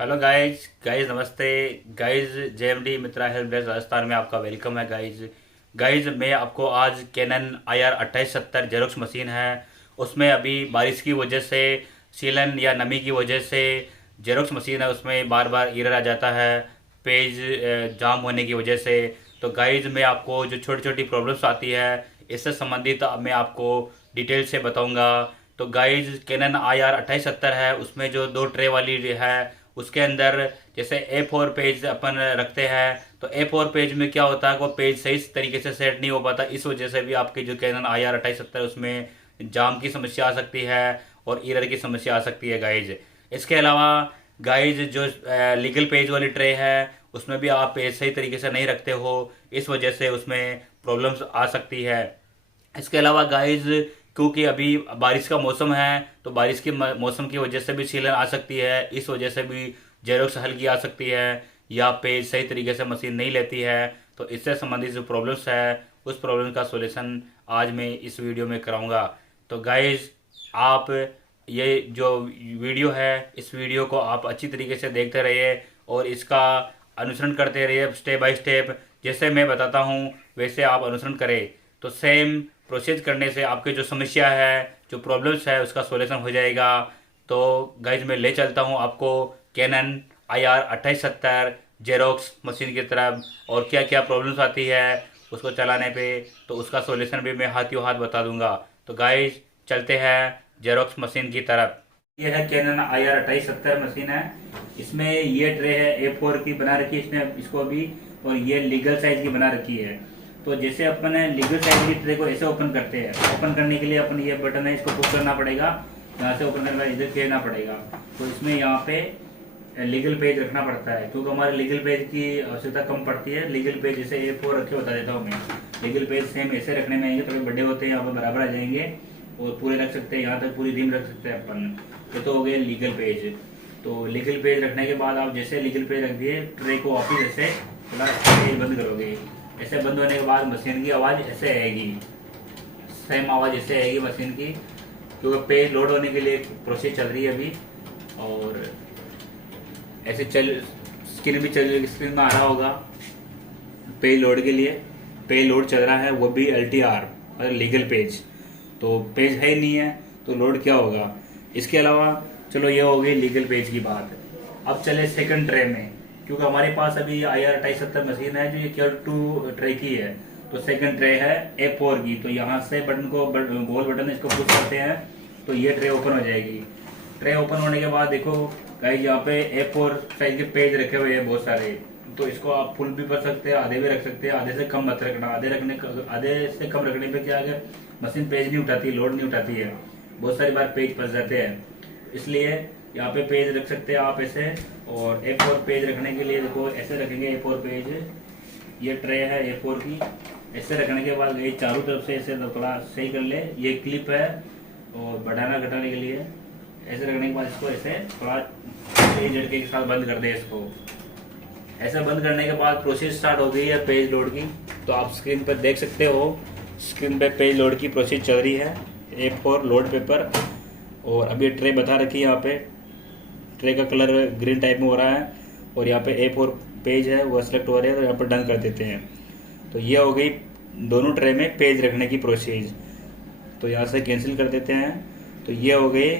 Hello guys guys नमस्ते guys. JMD मित्रा help desk Rajasthan में आपका वेलकम है गाइज। गाइज मैं आपको आज कैनन IR 2870 जेरोक्स मशीन है, उसमें अभी बारिश की वजह से, सीलन या नमी की वजह से जेरोक्स मशीन है उसमें बार बार एरर आ जाता है, पेज जाम होने की वजह से। तो गाइज मैं आपको जो छोटी छोटी प्रॉब्लम्स आती है इससे संबंधित मैं आपको डिटेल से बताऊंगा। तो गाइज कैनन IR 2870 है, उसमें जो दो ट्रे वाली है उसके अंदर जैसे A4 पेज अपन रखते हैं, तो A4 पेज में क्या होता है वो पेज सही तरीके से सेट नहीं हो पाता, इस वजह से भी आपकी जो कैनन IR 2870 उसमें जाम की समस्या आ सकती है और एरर की समस्या आ सकती है गाइज। इसके अलावा गाइज जो लीगल पेज वाली ट्रे है उसमें भी आप पेज सही तरीके से नहीं रखते हो, इस वजह से उसमें प्रॉब्लम्स आ सकती है। इसके अलावा गाइज क्योंकि अभी बारिश का मौसम है तो बारिश के मौसम की वजह से भी सीलन आ सकती है, इस वजह से भी जेरोक्स हल्की आ सकती है या पेज सही तरीके से मशीन नहीं लेती है। तो इससे संबंधित जो प्रॉब्लम्स है उस प्रॉब्लम का सॉल्यूशन आज मैं इस वीडियो में कराऊंगा। तो गाइज आप ये जो वीडियो है इस वीडियो को आप अच्छी तरीके से देखते रहिए और इसका अनुसरण करते रहिए स्टेप बाय स्टेप। जैसे मैं बताता हूँ वैसे आप अनुसरण करें तो सेम प्रोसेस करने से आपकी जो समस्या है जो प्रॉब्लम्स है उसका सॉल्यूशन हो जाएगा। तो गाइज मैं ले चलता हूँ आपको कैनन IR 2870 जेरोक्स मशीन की तरफ, और क्या क्या प्रॉब्लम्स आती है उसको चलाने पे, तो उसका सॉल्यूशन भी मैं हाथों हाथ बता दूंगा। तो गाइज चलते हैं जेरोक्स मशीन की तरफ। ये है कैनन IR 2870 मशीन है, इसमें ये ट्रे है A4 की बना रखी है इसने इसको अभी, और ये लीगल साइज की बना रखी है। तो जैसे अपन लीगल साइज की ट्रे को ऐसे ओपन करते हैं, ओपन करने के लिए अपन ये बटन है इसको पुश करना पड़ेगा, यहाँ से ओपन करने इधर खींचना पड़ेगा। तो इसमें यहाँ पे लीगल पेज रखना पड़ता है क्योंकि हमारे लीगल पेज की आवश्यकता कम पड़ती है। लीगल पेज जैसे A4 रखे बता देता हूँ मैं, लीगल पेज सेम ऐसे रखने में आएंगे, थोड़े बड़े होते हैं यहाँ पे बराबर आ जाएंगे और पूरे रख सकते हैं, यहाँ तक पूरी रिम रख सकते हैं अपन। ये तो हो गए लीगल पेज। तो लीगल पेज रखने के बाद आप जैसे लीगल पेज रख दिए ट्रे को वापिस ऐसे थोड़ा बंद करोगे, ऐसे बंद होने के बाद मशीन की आवाज़ ऐसे आएगी, सेम आवाज़ ऐसे आएगी मशीन की, क्योंकि पेज लोड होने के लिए प्रोसेस चल रही है अभी। और ऐसे चल स्क्रीन भी चल स्क्रीन में आ रहा होगा पेज लोड के लिए, पेज लोड चल रहा है वो भी LTR मतलब लीगल पेज। तो पेज है ही नहीं है तो लोड क्या होगा। इसके अलावा चलो ये हो गई लीगल पेज की बात। अब चले सेकंड ट्रे में, क्योंकि हमारे पास अभी IR 2870 मशीन है जो ये Q2 ट्रे की है। तो सेकंड ट्रे है A4 की, तो यहाँ से बटन को गोल बटन इसको पुश करते हैं तो ये ट्रे ओपन हो जाएगी। ट्रे ओपन होने के बाद देखो गाइस यहाँ पे A4 साइज के पेज रखे हुए हैं बहुत सारे, तो इसको आप फुल भी कर सकते हैं, आधे भी रख सकते हैं, आधे से कम मत रखना। आधे से कम रखने पे क्या है मशीन पेज नहीं उठाती, लोड नहीं उठाती है, बहुत सारी बार पेज फंस जाते हैं। इसलिए यहाँ पे पेज रख सकते हैं आप ऐसे। और A4 पेज रखने के लिए देखो ऐसे रखेंगे A4 पेज, ये ट्रे है A4 की, ऐसे रखने के बाद ये चारों तरफ से ऐसे थोड़ा सही कर ले, ये क्लिप है और बढ़ाना घटाने के लिए, ऐसे रखने के बाद इसको ऐसे थोड़ा सही झटके के साथ बंद कर दे इसको। ऐसे बंद करने के बाद प्रोसेस स्टार्ट हो गई है पेज लोड की। तो आप स्क्रीन पर देख सकते हो, स्क्रीन पे पेज लोड की प्रोसेस चल रही है, A4 लोड पेपर। और अभी ट्रे बता रखी है, यहाँ पे ट्रे का कलर ग्रीन टाइप में हो रहा है और यहाँ पे A4 पेज है वो सेलेक्ट हो रहे हैं, तो यहाँ पर डन कर देते हैं। तो ये हो गई दोनों ट्रे में पेज रखने की प्रोसेस। तो यहाँ से कैंसिल कर देते हैं। तो ये हो गई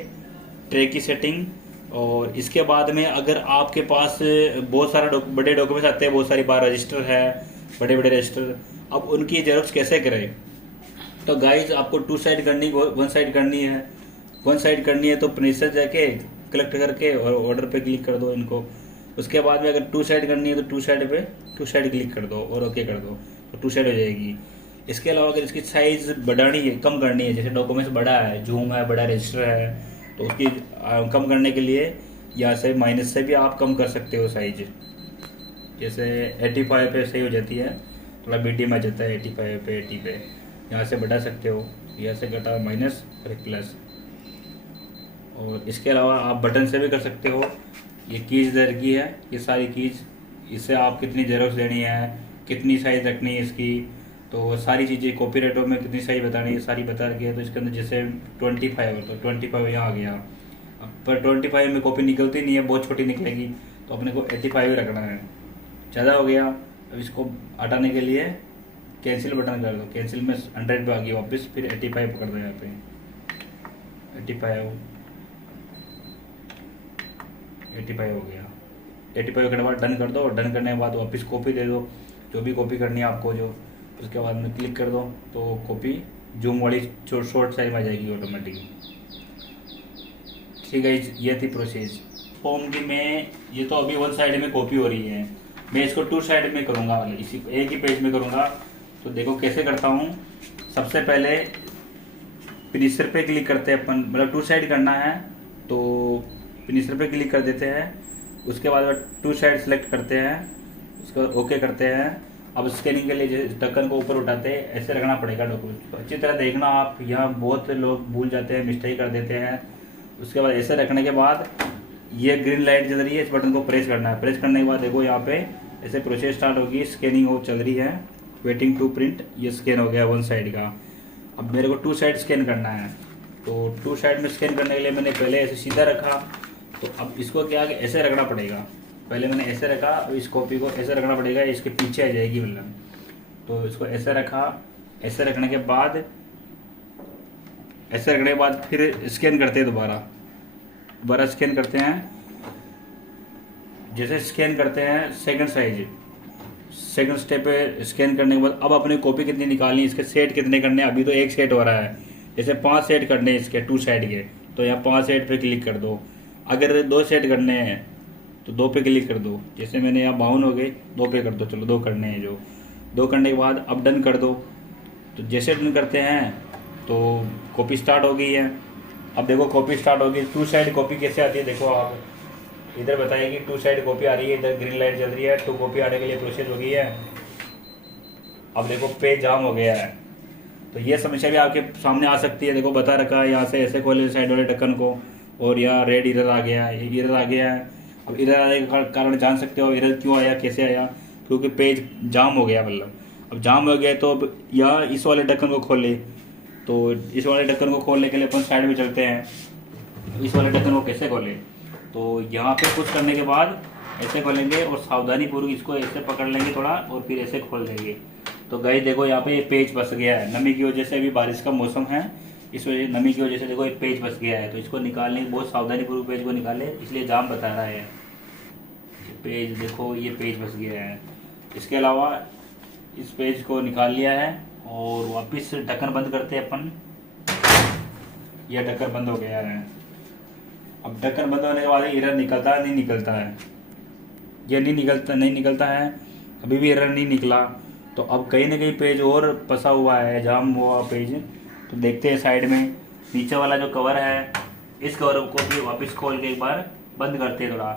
ट्रे की सेटिंग। और इसके बाद में अगर आपके पास बहुत सारे बड़े डॉक्यूमेंट्स आते हैं, बहुत सारी बार रजिस्टर है, बड़े बड़े रजिस्टर, अब उनकी जेरोक्स कैसे करें। तो गाइज आपको टू साइड करनी, वन साइड करनी है। वन साइड करनी है तो प्रिंटर जाके कलेक्ट करके और ऑर्डर पे क्लिक कर दो इनको। उसके बाद में अगर टू साइड करनी है तो टू साइड क्लिक कर दो और ओके कर दो, तो टू साइड हो जाएगी। इसके अलावा अगर इसकी साइज बढ़ानी है, कम करनी है, जैसे डॉक्यूमेंट्स बड़ा है, जूम है, बड़ा रजिस्टर है, तो उसकी कम करने के लिए यहाँ से माइनस से भी आप कम कर सकते हो साइज। जैसे 85 पे सही हो जाती है, थोड़ा BT में आ जाता है 85 पे 80 पे, यहाँ से बढ़ा सकते हो, यहाँ से घटा माइनस और प्लस। और इसके अलावा आप बटन से भी कर सकते हो। ये कीज दर की है, ये सारी कीज, इससे आप कितनी जेरोक्स देनी है, कितनी साइज रखनी है इसकी, तो सारी चीज़ें कॉपीराइटों में कितनी साइज बतानी है सारी बता रखी है। तो इसके अंदर जैसे 25 हो तो 25 यहाँ आ गया, पर 25 में कॉपी निकलती नहीं है, बहुत छोटी निकलेगी, तो अपने को 85 ही रखना है। ज़्यादा हो गया, अब इसको हटाने के लिए कैंसिल बटन कर दो, कैंसिल में 100 पे आ गई वापस, फिर 85 कर दो यहाँ पे 85 हो गया। 85 करने के बाद डन कर दो, और डन करने के बाद वापस कॉपी दे दो, जो भी कॉपी करनी है आपको जो, उसके बाद में क्लिक कर दो तो कॉपी जूम वाली शॉर्ट साइज में आ जाएगी ऑटोमेटिकली। ठीक है, ये थी प्रोसेस फॉर्म की। मैं ये तो अभी वन साइड में कॉपी हो रही है, मैं इसको टू साइड में करूँगा, इसी एक ही पेज में करूँगा। तो देखो कैसे करता हूँ। सबसे पहले फिनिशर पे क्लिक करते हैं अपन, मतलब टू साइड करना है तो फिनिशर पे क्लिक कर देते हैं। उसके बाद टू साइड सेलेक्ट करते हैं, उसके बाद ओके करते हैं। अब स्कैनिंग के लिए ढक्कन को ऊपर उठाते हैं, ऐसे रखना पड़ेगा डॉक्यूमेंट। अच्छी तरह देखना आप, यहाँ बहुत लोग भूल जाते हैं, मिस्टेक कर देते हैं। उसके बाद ऐसे रखने के बाद ये ग्रीन लाइट जल रही है, इस बटन को प्रेस करना है। प्रेस करने के बाद देखो यहाँ पे ऐसे प्रोसेस स्टार्ट होगी, स्कैनिंग हो चल रही है, वेटिंग टू प्रिंट। ये स्कैन हो गया वन साइड का। अब मेरे को टू साइड स्कैन करना है, तो टू साइड में स्कैन करने के लिए मैंने पहले ऐसे सीधा रखा, तो अब इसको क्या ऐसे रखना पड़ेगा। पहले मैंने ऐसे रखा, अब इस कॉपी को ऐसे रखना पड़ेगा, इसके पीछे आ जाएगी मतलब। तो इसको ऐसे रखा, ऐसे रखने के बाद ऐसे रखने के बाद फिर स्कैन करते हैं, दोबारा स्कैन करते हैं। जैसे स्कैन करते हैं सेकंड स्टेप पे स्कैन करने के बाद अब अपने कॉपी कितनी निकालनी है, इसके सेट कितने करने हैं। अभी तो एक सेट हो रहा है, जैसे 5 सेट करने हैं इसके टू साइड के, तो यहाँ 5 सेट पे क्लिक कर दो। अगर 2 सेट करने हैं तो 2 पे क्लिक कर दो। जैसे मैंने यहाँ 52 हो गए, 2 पे कर दो, चलो 2 करने हैं जो। 2 करने के बाद अब डन कर दो। तो जैसे डन करते हैं तो कॉपी स्टार्ट हो गई है। अब देखो कॉपी स्टार्ट हो गई। टू साइड कॉपी कैसे आती है देखो आप, इधर बताइए कि टू साइड कॉपी आ रही है, इधर ग्रीन लाइट जल रही है, टू कॉपी आने के लिए प्रोसेस हो गई है। अब देखो पेज जाम हो गया है, तो ये समस्या भी आपके सामने आ सकती है। देखो बता रखा है, यहाँ से ऐसे खोले साइड वाले ढक्कन को, और यहाँ रेड इरर आ गया है, ये इरर आ गया है। अब इरर आने का कारण जान सकते हो इरर क्यों आया, कैसे आया, क्योंकि पेज जाम हो गया मतलब। अब जाम हो गया तो अब यहाँ इस वाले ढक्कन को खोले, तो इस वाले ढक्कन को खोलने के लिए अपन साइड में चलते हैं। इस वाले ढक्कन को कैसे खोले, तो यहाँ पे कुछ करने के बाद ऐसे खोलेंगे और सावधानी पूर्वक इसको ऐसे पकड़ लेंगे थोड़ा, और फिर ऐसे खोल देंगे। तो गाइस देखो यहाँ पे ये पेज बस गया है, नमी की वजह से, अभी बारिश का मौसम है, इस वजह नमी की वजह से देखो ये पेज बस गया है। तो इसको निकालने की बहुत सावधानी पूर्वक पेज को निकाले, इसलिए जाम बता रहा है। पेज देखो, ये पेज बस गया है। इसके अलावा इस पेज को निकाल लिया है, और वापस ढक्कन बंद करते हैं अपन। यह ढक्कन बंद हो गया है। अब ढक्कन बंद होने के बाद एरर निकलता है, नहीं निकलता है, ये नहीं निकलता है, अभी भी एरर नहीं निकला। तो अब कहीं ना कहीं पेज और फंसा हुआ है, जाम हुआ पेज। तो देखते हैं साइड में नीचे वाला जो कवर है, इस कवर को भी वापस खोल के एक बार बंद करते हैं थोड़ा।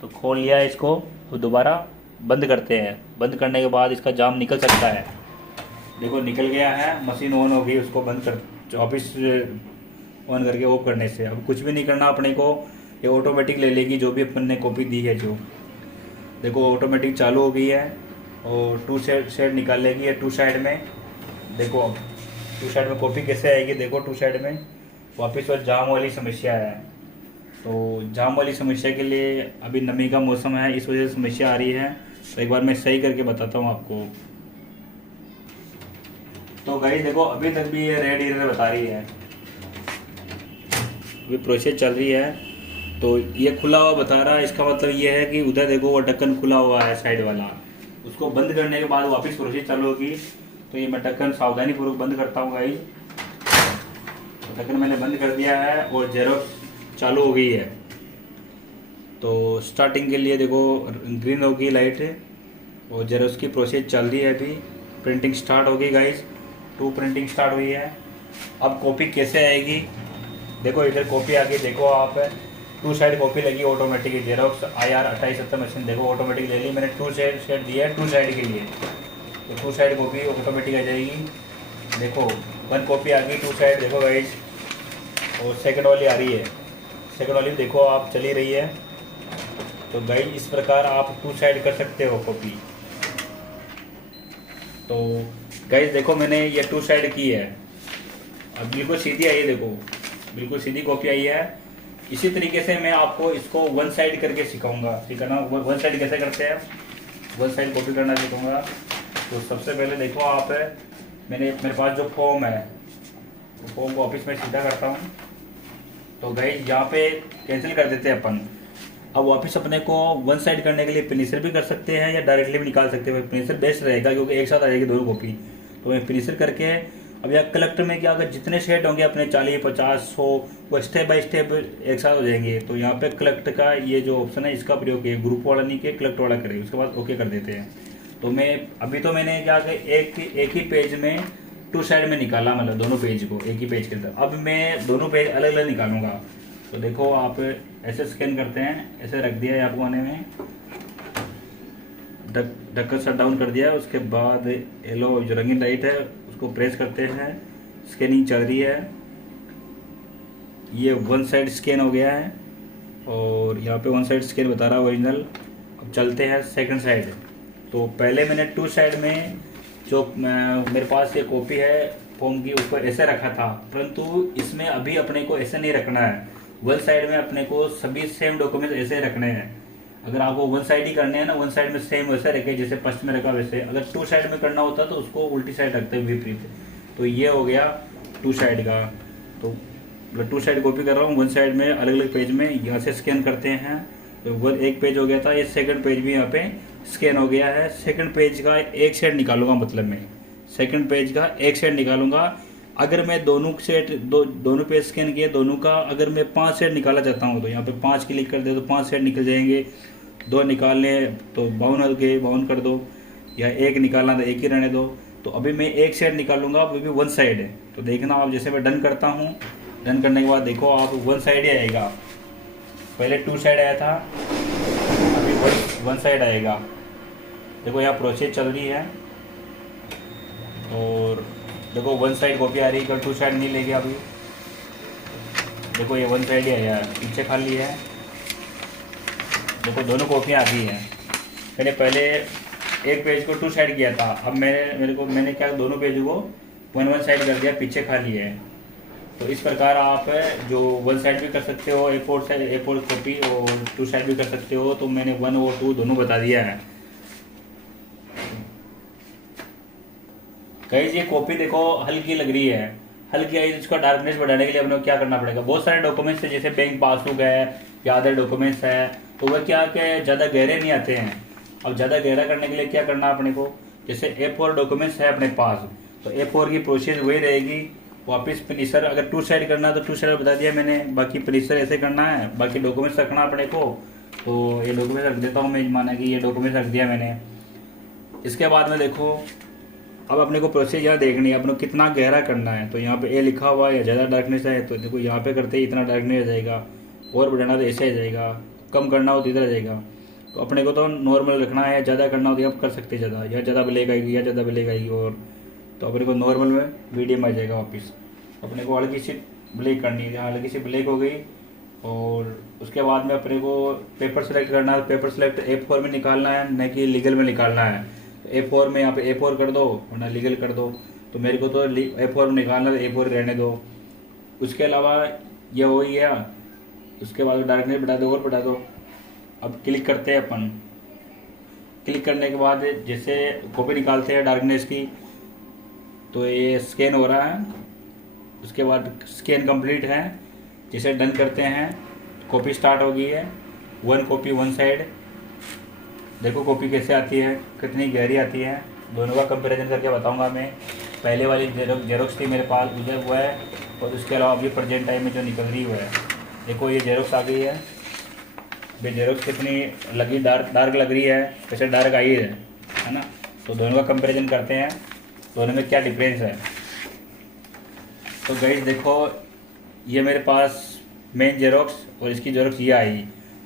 तो खोल लिया है इसको, तो दोबारा बंद करते हैं। बंद करने के बाद इसका जाम निकल सकता है। देखो निकल गया है, मशीन ऑन हो गई, उसको बंद कर वापस ऑन करके ऑफ करने से। अब कुछ भी नहीं करना अपने को, ये ऑटोमेटिक ले लेगी जो भी अपन ने कॉपी दी है। जो देखो ऑटोमेटिक चालू हो गई है, और टू साइड निकाल लेगी है टू साइड में। देखो अब टू साइड में कॉपी कैसे आएगी, देखो टू साइड में वापस और जाम वाली समस्या है। तो जाम वाली समस्या के लिए अभी नमी का मौसम है, इस वजह से समस्या आ रही है। तो एक बार मैं सही करके बताता हूँ आपको। तो गाइस देखो अभी तक भी ये रेड एरर बता रही है, अभी प्रोसेस चल रही है। तो ये खुला हुआ बता रहा है, इसका मतलब ये है कि उधर देखो वो ढक्कन खुला हुआ है साइड वाला, उसको बंद करने के बाद वापस प्रोसेस चालू होगी। तो ये मैं ढक्कन सावधानी पूर्वक बंद करता हूँ गाइस। तो ढक्कन मैंने बंद कर दिया है, और जेरोक्स चालू हो गई है। तो स्टार्टिंग के लिए देखो ग्रीन होगी लाइट, और जेरोक्स की प्रोसेस चल रही है। अभी प्रिंटिंग स्टार्ट होगी गाइस, टू प्रिंटिंग स्टार्ट हुई है। अब कॉपी कैसे आएगी, देखो इधर कॉपी आ गई, देखो आप टू साइड कॉपी लगी ऑटोमेटिक। जेरोक्स IR 2870 मशीन देखो ऑटोमेटिक ले ली मैंने, टू साइड दिया है टू साइड के लिए, तो टू साइड कॉपी ऑटोमेटिक आ जाएगी। देखो 1 कॉपी आ गई टू साइड, देखो गाइस, और सेकंड वाली आ रही है, सेकंड वाली देखो आप चली रही है। तो गाइस इस प्रकार आप टू साइड कर सकते हो कॉपी। तो गाइस देखो मैंने ये टू साइड की है, अब बिल्कुल सीधी आई है, देखो बिल्कुल सीधी कॉपी आई है। इसी तरीके से मैं आपको इसको वन साइड करके सिखाऊंगा, ठीक है ना। वन साइड कैसे करते हैं, वन साइड कॉपी करना सिखाऊंगा। तो सबसे पहले देखो आप, मेरे पास जो फॉर्म है, तो फॉर्म को ऑफिस में सीधा करता हूँ। तो गाइस यहाँ पे कैंसिल कर देते हैं अपन। अब वापस अपने को वन साइड करने के लिए फिनिशर भी कर सकते हैं या डायरेक्टली भी निकाल सकते हैं। फिनिशर बेस्ट रहेगा क्योंकि एक साथ आ जाएगी दोनों कॉपी। तो मैं फिनिशर करके अब यहाँ कलेक्टर में क्या, अगर जितने शेड होंगे अपने 40, 50, 100, वो स्टेप बाय स्टेप एक साथ हो जाएंगे। तो यहाँ पे कलेक्ट का ये जो ऑप्शन है इसका प्रयोग किए, ग्रुप वाला नहीं किए, कलेक्ट वाला करें, उसके बाद ओके कर देते हैं। तो मैं अभी तो मैंने क्या एक ही पेज में 2 साइड में निकाला, मतलब दोनों पेज को एक ही पेज के अंदर। अब मैं दोनों पेज अलग अलग निकालूंगा। तो देखो आप ऐसे स्कैन करते हैं, ऐसे रख दिया है आपको कोने में, ढक्कन शट डाउन कर दिया। उसके बाद येलो जो रंगीन लाइट है उसको प्रेस करते हैं, स्कैनिंग चल रही है। ये वन साइड स्कैन हो गया है और यहाँ पे वन साइड स्कैन बता रहा है ओरिजिनल। अब चलते हैं सेकंड साइड। तो पहले मैंने 2 साइड में जो मेरे पास ये कॉपी है फॉर्म की, उसको ऐसे रखा था, परंतु इसमें अभी अपने को ऐसे नहीं रखना है। वन साइड में अपने को सभी सेम डॉक्यूमेंट ऐसे रखने हैं। अगर आपको वन साइड ही करने हैं ना, वन साइड में सेम वैसे रखे जैसे फर्स्ट में रखा वैसे। अगर 2 साइड में करना होता तो उसको उल्टी साइड रखते हैं, विपरीत। तो ये हो गया 2 साइड का। तो 2 साइड कॉपी कर रहा हूँ, वन साइड में अलग अलग पेज में यहाँ से स्कैन करते हैं। तो एक पेज हो गया था, ये सेकंड पेज भी यहाँ पे स्कैन हो गया है। सेकंड पेज का एक साइड निकालूंगा, मतलब मैं सेकंड पेज का एक साइड निकालूंगा। अगर मैं दोनों सेट दोनों पेज स्कैन किए दोनों का, अगर मैं 5 सेट निकालना चाहता हूँ तो यहाँ पे 5 क्लिक कर दे तो 5 सेट निकल जाएंगे। 2 निकालने तो 52 के 52 कर दो, या 1 निकालना तो 1 ही रहने दो। तो अभी मैं एक सेट निकालूंगा, वो भी वन साइड है। तो देखना आप, जैसे मैं डन करता हूँ, डन करने के बाद देखो आप वन साइड ही आएगा। पहले 2 साइड आया था, अभी वन साइड आएगा। देखो यहाँ प्रोसेस चल रही है और देखो वन साइड कॉपी आ रही है, 2 साइड नहीं लेके अभी। देखो ये वन साइड ही आया है, पीछे खाली है। देखो दोनों कॉपियाँ आ गई हैं। मैंने पहले एक पेज को 2 साइड किया था, अब मैंने क्या दोनों पेज को वन साइड कर दिया, पीछे खाली है। तो इस प्रकार आप जो वन साइड भी कर सकते हो, A4 कॉपी, और 2 साइड भी कर सकते हो। तो मैंने 1 और 2 दोनों बता दिया है। गाइस ये कॉपी देखो हल्की लग रही है, हल्की है। इसका डार्कनेस बढ़ाने के लिए अपने को क्या करना पड़ेगा, बहुत सारे डॉक्यूमेंट्स है जैसे बैंक पासबुक है या अदर डॉक्यूमेंट्स है, तो वह क्या ज़्यादा गहरे नहीं आते हैं। अब ज़्यादा गहरा करने के लिए क्या करना अपने को, जैसे A4 डॉक्यूमेंट्स है अपने पास, तो A4 की प्रोसेस वही रहेगी। वापस फिनिशर अगर 2 साइड करना है तो 2 साइड बता दिया मैंने, बाकी फिनिशर ऐसे करना है, बाकी डॉक्यूमेंट्स रखना अपने को। तो ये डॉक्यूमेंट्स रख देता हूँ मैं, माना कि ये डॉक्यूमेंट्स रख दिया मैंने। इसके बाद में देखो अब अपने को प्रोसेस यहाँ देखनी है, अपने को कितना गहरा करना है। तो यहाँ पे ए लिखा हुआ है या ज़्यादा डार्कनेस है, तो देखो यहाँ पे करते ही इतना डार्कनेस आ जाएगा, और बढ़ाना तो ऐसे आ जाएगा, कम करना हो तो इधर आ जाएगा। तो अपने को तो नॉर्मल रखना है, ज़्यादा करना हो तो आप कर सकते हैं ज़्यादा, या ज़्यादा ब्लैक आएगी या ज़्यादा ब्लैक आएगी। और तो अपने को नॉर्मल में मीडियम आ जाएगा वापस। अपने को हल्की सी ब्लैक करनी है, हल्की सी ब्लैक हो गई। और उसके बाद में अपने को पेपर सेलेक्ट करना है, पेपर सेलेक्ट A4 में निकालना है, न कि लीगल में निकालना है। A4 में यहाँ पे A4 कर दो वरना लीगल कर दो। तो मेरे को तो A4 में निकालना है, A4 रहने दो। उसके अलावा ये हो गया, उसके बाद डार्कनेस बढ़ा दो और बढ़ा दो। अब क्लिक करते हैं अपन, क्लिक करने के बाद जैसे कॉपी निकालते हैं डार्कनेस की, तो ये स्कैन हो रहा है। उसके बाद स्कैन कंप्लीट है, जैसे डन करते हैं कॉपी स्टार्ट हो गई है। 1 कॉपी 1 साइड। देखो कॉपी कैसे आती है, कितनी गहरी आती है, दोनों का कंपैरिजन करके बताऊंगा मैं। पहले वाली जेरोक्स थी मेरे पास, उधर हुआ है, और उसके अलावा अभी प्रेजेंट टाइम में जो निकल रही हुआ है। देखो ये जेरोक्स आ गई है, ये जेरोक्स कितनी लगी, डार्क लग रही है, कैसे डार्क आई है ना। तो दोनों का कंपैरिजन करते हैं, दोनों में क्या डिफरेंस है। तो गाइस देखो ये मेरे पास मेन जेरोक्स और इसकी जेरोक्स ये आई।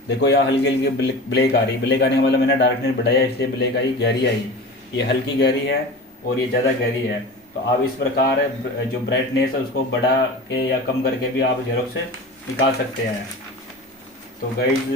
देखो यहाँ हल्की हल्की ब्लैक आ रही, ब्लैक आने वाला मैंने डार्कनेस बढ़ाया इसलिए ब्लैक आई, गहरी आई। ये हल्की गहरी है और ये ज़्यादा गहरी है। तो आप इस प्रकार जो ब्राइटनेस है उसको बढ़ा के या कम करके भी आप जेरोक्स से निकाल सकते हैं। तो गाइस